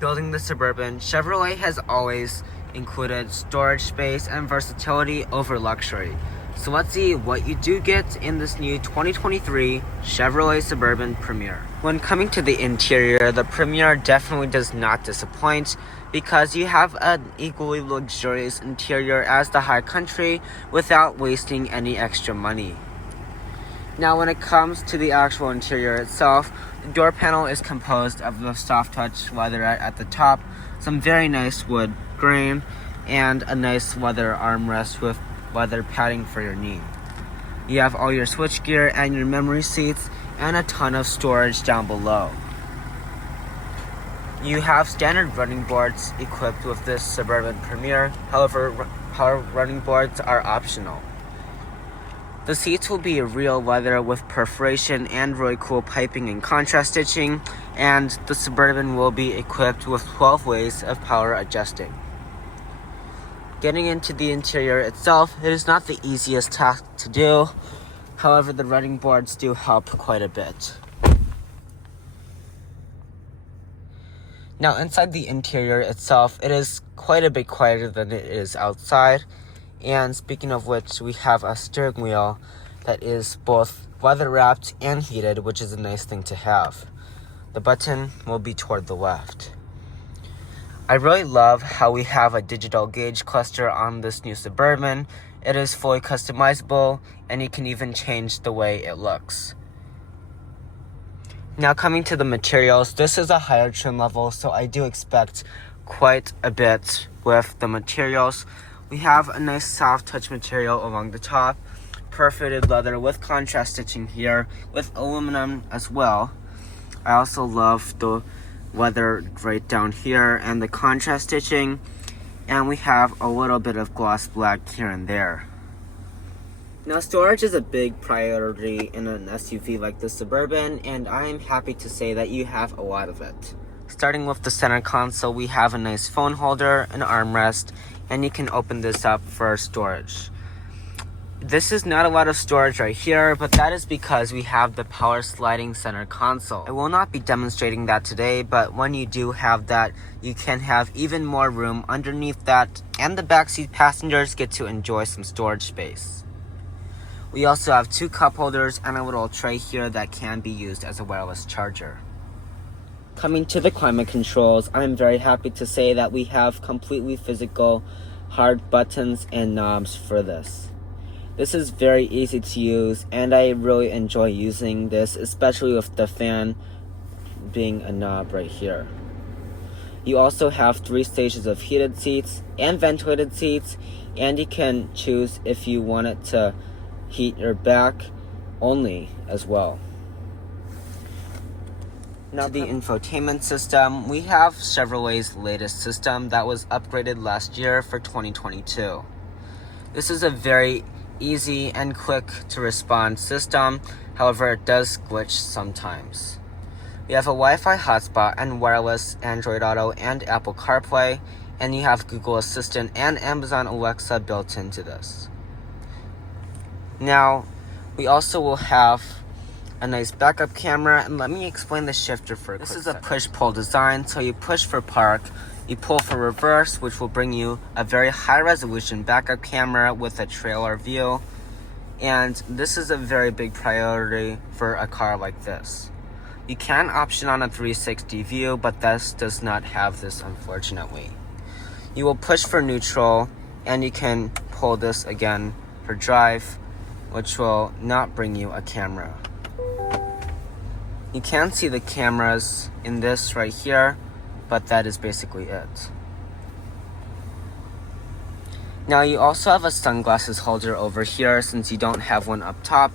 Building the Suburban, Chevrolet has always included storage space and versatility over luxury. So let's see what you do get in this new 2023 Chevrolet Suburban Premier. When coming to the interior, the Premier definitely does not disappoint because you have an equally luxurious interior as the High Country without wasting any extra money. Now when it comes to the actual interior itself, the door panel is composed of the soft touch leatherette at the top, some very nice wood grain, and a nice leather armrest with leather padding for your knee. You have all your switchgear and your memory seats and a ton of storage down below. You have standard running boards equipped with this Suburban Premier, however, power running boards are optional. The seats will be real leather with perforation and really cool piping and contrast stitching, and the Suburban will be equipped with 12 ways of power adjusting. Getting into the interior itself, it is not the easiest task to do, however the running boards do help quite a bit. Now inside the interior itself, it is quite a bit quieter than it is outside. And speaking of which, we have a steering wheel that is both leather wrapped and heated, which is a nice thing to have. The button will be toward the left. I really love how we have a digital gauge cluster on this new Suburban. It is fully customizable and you can even change the way it looks. Now coming to the materials, this is a higher trim level, so I do expect quite a bit with the materials. We have a nice soft touch material along the top, perforated leather with contrast stitching here, with aluminum as well. I also love the leather right down here and the contrast stitching, and we have a little bit of gloss black here and there. Now storage is a big priority in an SUV like the Suburban, and I am happy to say that you have a lot of it. Starting with the center console, we have a nice phone holder, an armrest, and you can open this up for storage. This is not a lot of storage right here, but that is because we have the power sliding center console. I will not be demonstrating that today, but when you do have that, you can have even more room underneath that, and the backseat passengers get to enjoy some storage space. We also have two cup holders and a little tray here that can be used as a wireless charger. Coming to the climate controls, I'm very happy to say that we have completely physical hard buttons and knobs for this. This is very easy to use and I really enjoy using this, especially with the fan being a knob right here. You also have 3 stages of heated seats and ventilated seats, and you can choose if you want it to heat your back only as well. Now the infotainment system, we have Chevrolet's latest system that was upgraded last year for 2022. This is a very easy and quick to respond system, however it does glitch sometimes. We have a Wi-Fi hotspot and wireless Android Auto and Apple CarPlay, and you have Google Assistant and Amazon Alexa built into this. Now, we also will have a nice backup camera, and let me explain the shifter for a quick second. This is a push-pull design, so you push for park, you pull for reverse, which will bring you a very high-resolution backup camera with a trailer view, and this is a very big priority for a car like this. You can option on a 360 view, but this does not have this, unfortunately. You will push for neutral, and you can pull this again for drive, which will not bring you a camera. You can see the cameras in this right here, but that is basically it. Now you also have a sunglasses holder over here since you don't have one up top,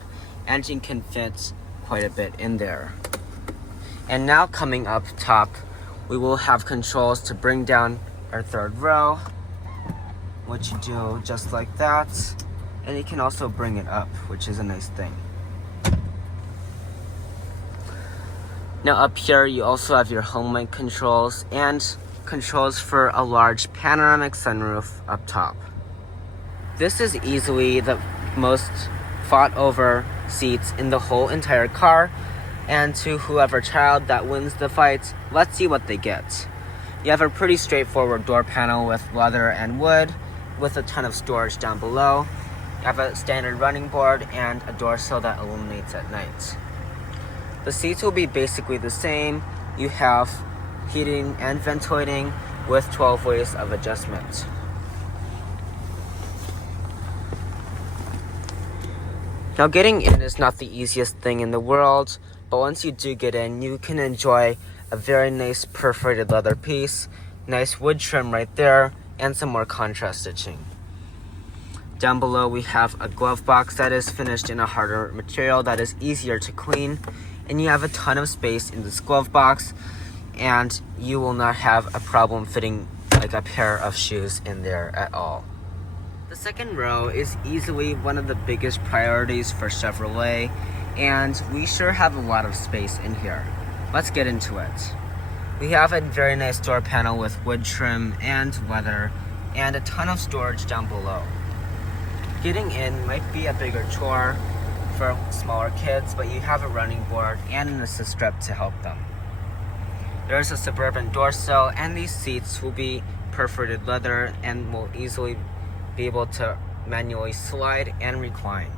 and you can fit quite a bit in there. And now coming up top, we will have controls to bring down our third row, which you do just like that, and you can also bring it up, which is a nice thing. Now up here, you also have your home link controls and controls for a large panoramic sunroof up top. This is easily the most fought over seats in the whole entire car, and to whoever child that wins the fight, let's see what they get. You have a pretty straightforward door panel with leather and wood with a ton of storage down below. You have a standard running board and a door sill that illuminates at night. The seats will be basically the same. You have heating and ventilating with 12 ways of adjustment. Now, getting in is not the easiest thing in the world, but once you do get in, you can enjoy a very nice perforated leather piece, nice wood trim right there, and some more contrast stitching. Down below we have a glove box that is finished in a harder material that is easier to clean, and you have a ton of space in this glove box, and you will not have a problem fitting like a pair of shoes in there at all. The second row is easily one of the biggest priorities for Chevrolet, and we sure have a lot of space in here. Let's get into it. We have a very nice door panel with wood trim and leather, and a ton of storage down below. Getting in might be a bigger chore for smaller kids, but you have a running board and an assist strap to help them. There's a Suburban door sill, and these seats will be perforated leather and will easily be able to manually slide and recline.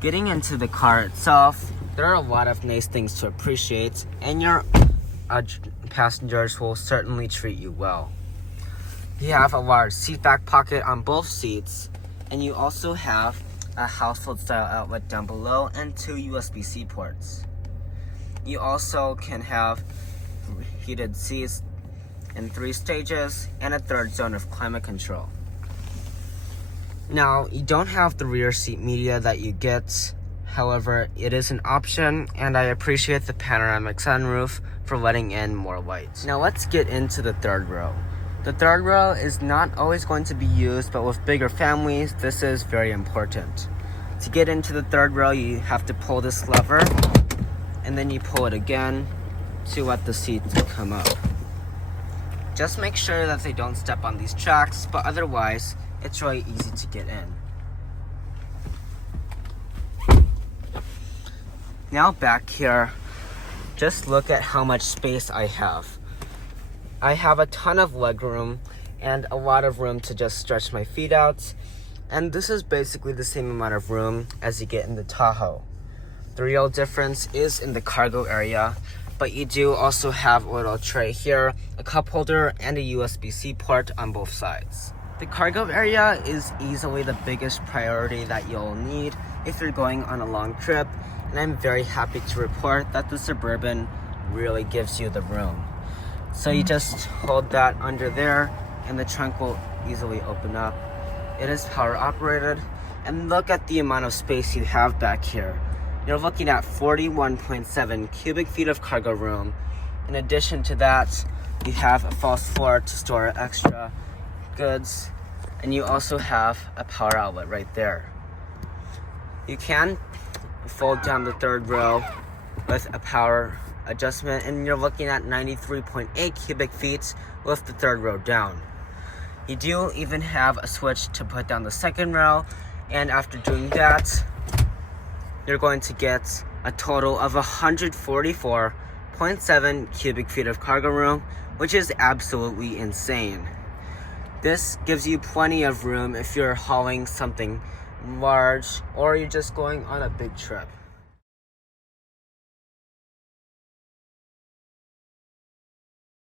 Getting into the car itself, there are a lot of nice things to appreciate, and your passengers will certainly treat you well. You have a large seat back pocket on both seats, and you also have a household style outlet down below and 2 USB-C ports. You also can have heated seats in 3 stages and a 3rd zone of climate control. Now, you don't have the rear seat media that you get. However, it is an option, and I appreciate the panoramic sunroof for letting in more light. Now let's get into the 3rd row. The 3rd row is not always going to be used, but with bigger families, this is very important. To get into the 3rd row, you have to pull this lever, and then you pull it again to let the seats come up. Just make sure that they don't step on these tracks, but otherwise, it's really easy to get in. Now back here, just look at how much space I have. I have a ton of leg room and a lot of room to just stretch my feet out, and this is basically the same amount of room as you get in the Tahoe. The real difference is in the cargo area, but you do also have a little tray here, a cup holder, and a USB-C port on both sides. The cargo area is easily the biggest priority that you'll need if you're going on a long trip, and I'm very happy to report that the Suburban really gives you the room. So you just hold that under there, and the trunk will easily open up. It is power operated, and look at the amount of space you have back here. You're looking at 41.7 cubic feet of cargo room. In addition to that, you have a false floor to store extra goods, and you also have a power outlet right there. You can fold down the 3rd row with a power adjustment, and you're looking at 93.8 cubic feet with the 3rd row down. You do even have a switch to put down the 2nd row, and after doing that, you're going to get a total of 144.7 cubic feet of cargo room, which is absolutely insane. This gives you plenty of room if you're hauling something large or you're just going on a big trip.